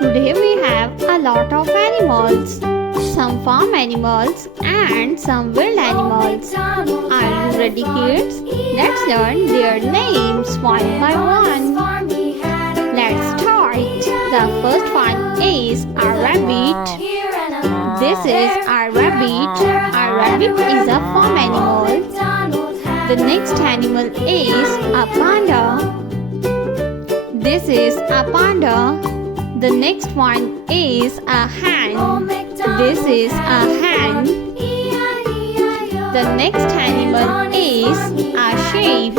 Today we have a lot of animals. Some farm animals and some wild animals. Are you ready, kids? Let's learn their names one by one. Let's start. The first one is a rabbit. This is a rabbit. A rabbit is a farm animal. The next animal is a panda. This is a panda. The next one is a hen. This is a hen. The next animal is a sheep.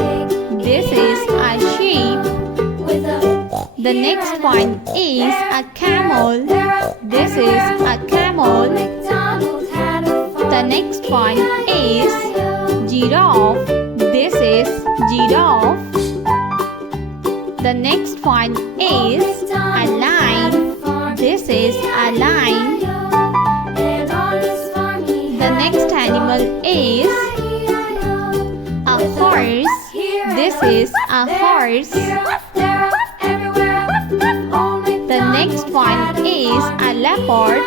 This is a sheep. The next one is a camel. This is a camel. The next one is giraffe. This is giraffe. The next one is a lion. This is a lion. The next animal is a horse. This is a horse. The next one is a leopard.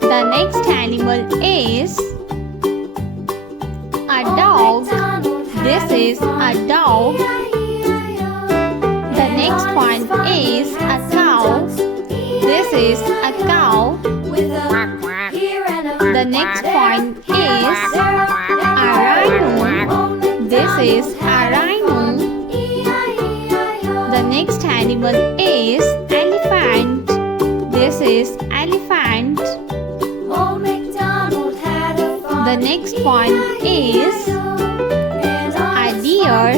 The next animal is a dog. This is a dog. The next one is a cow. This is a cow. The next one is a rhino. This is a rhino. The next animal is elephant. This is elephant. The next one is a deer.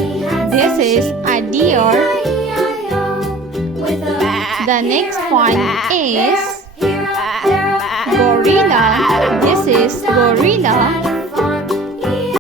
This is a deer. The next one is gorilla. This is gorilla.